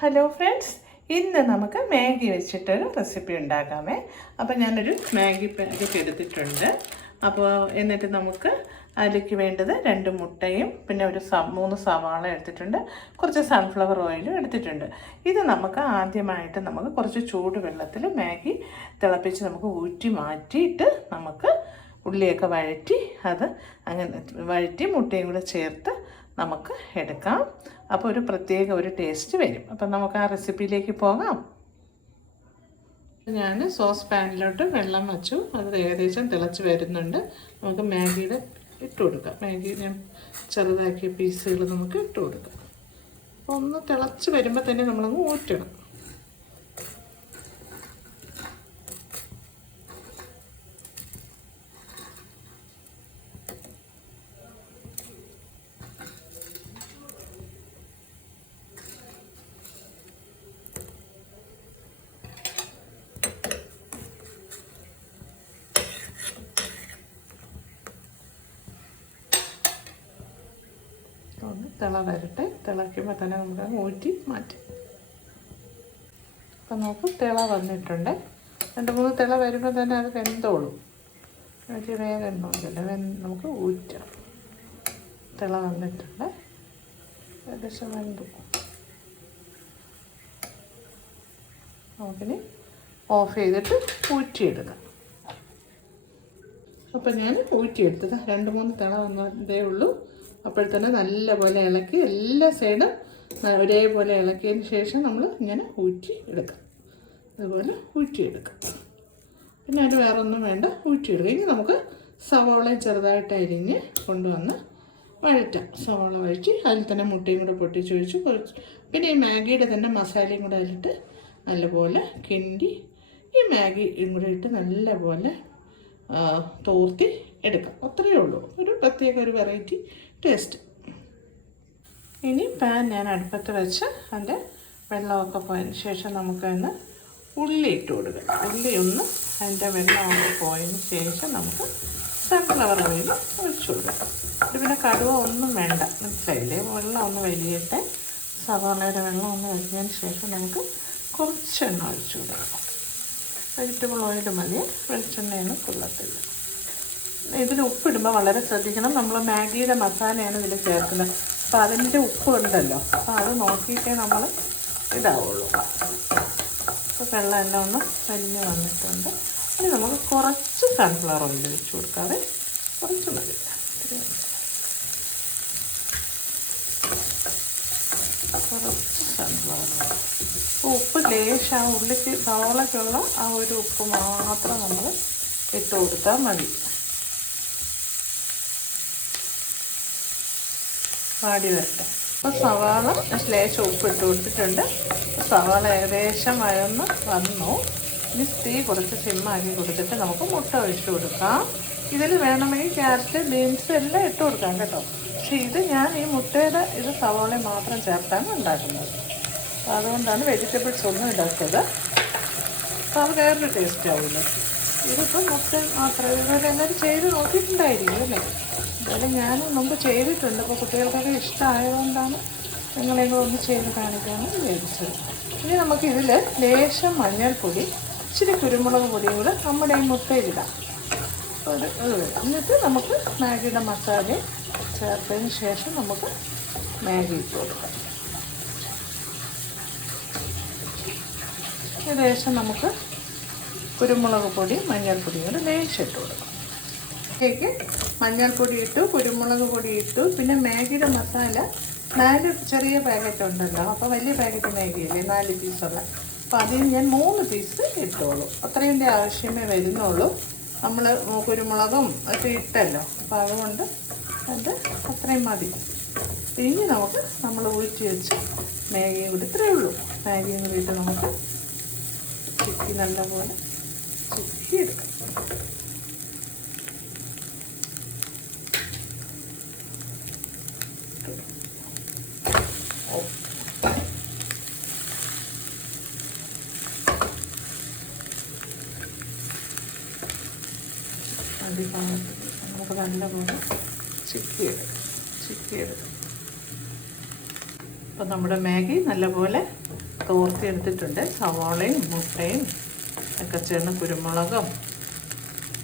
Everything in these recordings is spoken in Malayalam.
ഹലോ ഫ്രണ്ട്സ്, ഇന്ന് നമുക്ക് മാഗി വെച്ചിട്ടൊരു റെസിപ്പി ഉണ്ടാക്കാമേ. അപ്പോൾ ഞാനൊരു മാഗി പാക്കറ്റ് എടുത്തിട്ടുണ്ട്. അപ്പോൾ എന്നിട്ട് നമുക്ക് അതിലേക്ക് വേണ്ടത് 2 മുട്ടയും പിന്നെ ഒരു 3 സവാള എടുത്തിട്ടുണ്ട്, കുറച്ച് സൺഫ്ലവർ ഓയിലും എടുത്തിട്ടുണ്ട്. ഇത് നമുക്ക് ആദ്യമായിട്ട് കുറച്ച് ചൂടുവെള്ളത്തിൽ മാഗി തിളപ്പിച്ച് നമുക്ക് ഊറ്റി മാറ്റിയിട്ട് നമുക്ക് ഉള്ളിയൊക്കെ വഴറ്റി മുട്ടയും കൂടെ ചേർത്ത് നമുക്ക് എടുക്കാം. അപ്പോൾ ഒരു പ്രത്യേക ടേസ്റ്റ് വരും. അപ്പം നമുക്ക് ആ റെസിപ്പിയിലേക്ക് പോകാം. ഞാൻ സോസ് പാനിലോട്ട് വെള്ളം വച്ചു. അത് ഏകദേശം തിളച്ച് വരുന്നുണ്ട്. നമുക്ക് മാഗിയുടെ ഇട്ട് കൊടുക്കാം. മാഗി ഞാൻ ചെറുതാക്കിയ പീസുകൾ നമുക്ക് ഇട്ട് കൊടുക്കാം. അപ്പോൾ ഒന്ന് തിളച്ച് വരുമ്പോൾ തന്നെ നമ്മളങ്ങ് ഊറ്റണം. ഒന്ന് വരട്ടെ. തിളയ്ക്കുമ്പോൾ തന്നെ നമുക്ക് ഊറ്റി മാറ്റാം. അപ്പം നമുക്ക് വന്നിട്ടുണ്ട്. 2-3 തിള വരുമ്പോൾ തന്നെ അത് വെന്തോളും. വലിയ വേഗം ഉണ്ടല്ലോ, നമുക്ക് ഊറ്റാം. വന്നിട്ടുണ്ട്, ഏകദേശം വെന്തു. നമുക്കിനി ഓഫ് ചെയ്തിട്ട് ഊറ്റിയെടുക്കാം. അപ്പം ഞാൻ ഊറ്റിയെടുത്തത് 2-3 തിള വന്നതേ ഉള്ളൂ. അപ്പോഴത്തന്നെ നല്ലപോലെ ഇളക്കി എല്ലാ സൈഡും ഒരേപോലെ ഇളക്കിയതിന് ശേഷം നമ്മൾ ഇങ്ങനെ ഊറ്റിയെടുക്കാം. അതുപോലെ ഊറ്റിയെടുക്കാം. പിന്നെ അത് വേറെ ഒന്നും വേണ്ട, ഊറ്റിയെടുക്കുക. ഇനി നമുക്ക് സവാളയും ചെറുതായിട്ട് അരിഞ്ഞ് കൊണ്ടുവന്ന് വഴറ്റാം. സവാള വഴറ്റി അതിൽ തന്നെ മുട്ടയും കൂടെ പൊട്ടിച്ചൊഴിച്ച് പിന്നെ ഈ മാഗിയുടെ തന്നെ മസാലയും കൂടെ അതിലിട്ട് നല്ലപോലെ കിണ്ടി ഈ മാഗിയും കൂടെ ഇട്ട് നല്ലപോലെ തോർത്തി എടുക്കാം. അത്രയേ ഉള്ളൂ. ഒരു പ്രത്യേക വെറൈറ്റി ടേസ്റ്റ്. ഇനി പാൻ ഞാൻ അടുപ്പത്ത് വെച്ച് അതിൻ്റെ വെള്ളമൊക്കെ പോയതിന് ശേഷം നമുക്കതിന് ഉള്ളി ഇട്ട് കൊടുക്കാം. ഉള്ളി ഒന്ന് അതിൻ്റെ വെള്ളമൊക്കെ പോയതിന് ശേഷം നമുക്ക് സൺഫ്ലവർ ഓയിൽ ഒഴിച്ചു കൊടുക്കാം. ഇത് പിന്നെ കടുവ ഒന്നും വേണ്ട, മനസ്സിലായില്ലേ? വെള്ളം ഒന്ന് വലിയട്ടെ. സവാളയുടെ വെള്ളം ഒന്ന് വലിയതിന് ശേഷം നമുക്ക് കുറച്ച് എണ്ണ ഒഴിച്ചു കൊടുക്കാം. വെജിറ്റബിൾ ഓയിൽ മതി, വെളിച്ചെണ്ണയൊന്നും കൊള്ളത്തില്ല. ഇതിൽ ഉപ്പിടുമ്പോൾ വളരെ ശ്രദ്ധിക്കണം. നമ്മൾ മാഗിയുടെ മസാലയാണ് ഇതിൽ ചേർക്കുന്നത്. അപ്പോൾ അതിൻ്റെ ഉപ്പ് ഉണ്ടല്ലോ, അപ്പോൾ അത് നോക്കിയിട്ടേ നമ്മൾ ഇതാവുള്ളൂ. അപ്പോൾ വെള്ളം എല്ലാം ഒന്ന് വലിഞ്ഞ് വന്നിട്ടുണ്ട്. ഇനി നമുക്ക് കുറച്ച് സൺഫ്ലവർ ഓയിൽ വെച്ച് കൊടുക്കാതെ കുറച്ച് മതി. കുറച്ച് സൺഫ്ലവർ ഓയിൽ. ഉപ്പ് ലേശം ആ ഉള്ളിക്ക് സവാളയ്ക്കുള്ള ആ ഒരു ഉപ്പ് മാത്രം നമ്മൾ ഇട്ട് കൊടുത്താൽ മതി. വാടി വരട്ടെ. അപ്പോൾ സവാള ലേശം ഉപ്പ് ഇട്ട് കൊടുത്തിട്ടുണ്ട്. സവാള ഏകദേശം വന്നു. ഇനി തീ കുറച്ച് സിമ്മാക്കി കൊടുത്തിട്ട് നമുക്ക് മുട്ട ഒഴിച്ച് കൊടുക്കാം. ഇതിൽ വേണമെങ്കിൽ ക്യാരറ്റ്, ബീൻസ് എല്ലാം ഇട്ട് കൊടുക്കാം കേട്ടോ. പക്ഷേ ഞാൻ ഈ മുട്ടയുടെ സവാള മാത്രം ചേർത്താണ് ഉണ്ടാക്കുന്നത്. അപ്പോൾ അതുകൊണ്ടാണ് വെജിറ്റബിൾസ് ഒന്നും ഇടാത്തത്. അപ്പോൾ അത് വേറൊരു ടേസ്റ്റ് ആവില്ല. ഇതിപ്പോൾ മുട്ട മാത്രമേ ഇതുപോലെ എല്ലാവരും ചെയ്ത് നോക്കിയിട്ടുണ്ടായിരിക്കും അല്ലേ? അതുപോലെ ഞാനും മുമ്പ് ചെയ്തിട്ടുണ്ട്. അപ്പോൾ കുട്ടികൾക്കൊക്കെ ഇഷ്ടമായതുകൊണ്ടാണ് നിങ്ങളെയും ഒന്ന് ചെയ്ത് കാണിക്കാമെന്ന് വിചാരിച്ചത്. ഇനി നമുക്കിതിൽ ലേശം മഞ്ഞൾപ്പൊടി, ഇച്ചിരി കുരുമുളക് പൊടിയും കൂടെ നമ്മുടെ ഈ മുട്ടയിലിടാം. എന്നിട്ട് നമുക്ക് മാഗിയുടെ മസാല ചേർത്തതിന് ശേഷം നമുക്ക് മാഗി ഇട്ട് കൊടുക്കാം. ഏകദേശം നമുക്ക് കുരുമുളക് പൊടി, മഞ്ഞൾപ്പൊടിയും കൂടെ ലേശം ഇട്ട് കൊടുക്കാം. ഇതിലേക്ക് മഞ്ഞൾപ്പൊടി ഇട്ടു, കുരുമുളക് പൊടി ഇട്ടു, പിന്നെ മാഗിയുടെ മസാല 4 ചെറിയ പാക്കറ്റ് ഉണ്ടല്ലോ. അപ്പോൾ വലിയ പാക്കറ്റ് മാഗിയില്ലേ 4 പീസുള്ള, അപ്പോൾ അതിൽ ഞാൻ 3 പീസ് ഇട്ടോളൂ. അത്രയും ആവശ്യമേ വരുന്നുള്ളൂ. നമ്മൾ കുരുമുളകും ഒക്കെ ഇട്ടല്ലോ, അപ്പോൾ അതുകൊണ്ട് അത് അത്രയും മതി. ഇനി നമുക്ക് നമ്മൾ ഊറ്റി വെച്ച് മാഗിയും കൂടി ഇത്രയേ ഉള്ളൂ. മാഗിയും കൂടി ഇട്ട് നമുക്ക് ചിക്കി നല്ലപോലെ ചിക്കിയെടുക്കാം. നമുക്ക് നല്ലപോലെ ചിക്കിയെടുക്കാം. അപ്പോൾ നമ്മുടെ മാഗി നല്ലപോലെ തോർത്തി എടുത്തിട്ടുണ്ട്. സവാളയും മുട്ടയും ഒക്കെ ചേർന്ന് കുരുമുളകും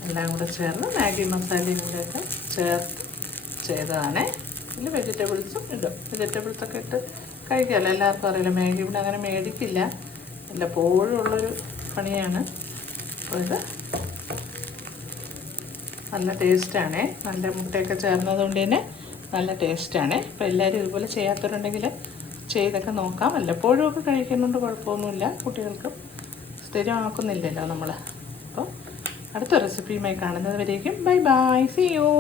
എല്ലാം കൂടെ ചേർന്ന് മാഗി മസാലയും കൂടെയൊക്കെ ചേർത്ത് ചെയ്തതാണ്. ഇതിൽ വെജിറ്റബിൾസും ഇടും. വെജിറ്റബിൾസൊക്കെ ഇട്ട് കഴിക്കാമല്ലോ, എല്ലാവർക്കും അറിയില്ല. മാഗി ഇവിടെ അങ്ങനെ മേടിക്കില്ല, വല്ലപ്പോഴും ഉള്ളൊരു പണിയാണ്. അപ്പോൾ ഇത് നല്ല ടേസ്റ്റാണ്. നല്ല മുട്ടയൊക്കെ ചേർന്നത് കൊണ്ട് തന്നെ നല്ല ടേസ്റ്റാണ്. അപ്പോൾ എല്ലാവരും ഇതുപോലെ ചെയ്യാത്തവരുണ്ടെങ്കിൽ ചെയ്തൊക്കെ നോക്കാം. വല്ലപ്പോഴും ഒക്കെ കഴിക്കുന്നുണ്ട്, കുഴപ്പമൊന്നുമില്ല. കുട്ടികൾക്ക് സ്ഥിരമാക്കുന്നില്ലല്ലോ നമ്മൾ. അപ്പോൾ അടുത്ത റെസിപ്പിയുമായി കാണുന്നത് വരേക്കും ബൈ ബൈ, സീ യു.